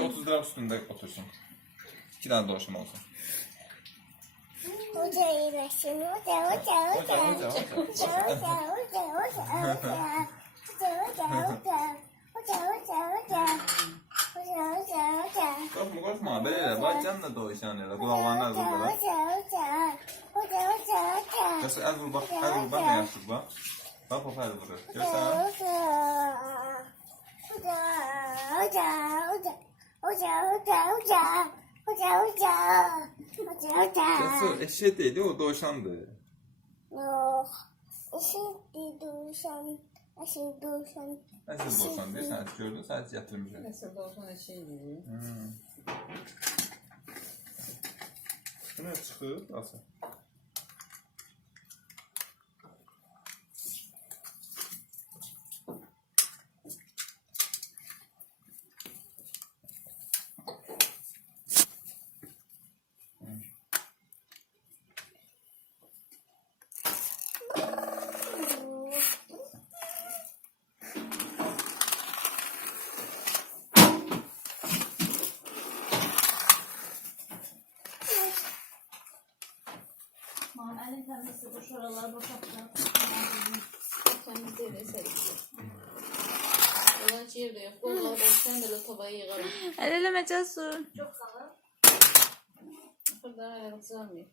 30 lira üstünde otursun. 2 tane doğuşum olsun. Hoca iyileşsin. Hoca. Korkma. Böyle bak canla doğuşan yere. Kulağlarına az vur bak. Göster az vur bak. Az vur bak ne yaptık bak. Bak o az vurur. Göster. Göster eşek değildi o doğuşandı. Nasıl doğuşan diyor sen gördün sadece yatırımcı. Nasıl doğuşan eşeği diyor. Bu ne çıkıyor? Nasıl? Elin kendisi boş oralara boşaltacağım. Kendisi de eserisi. Olan şiir de yok. Kollar sen de tobaya yığarım. El eleme Cesur. Çok kalın. Burada ayarlık sığmıyor.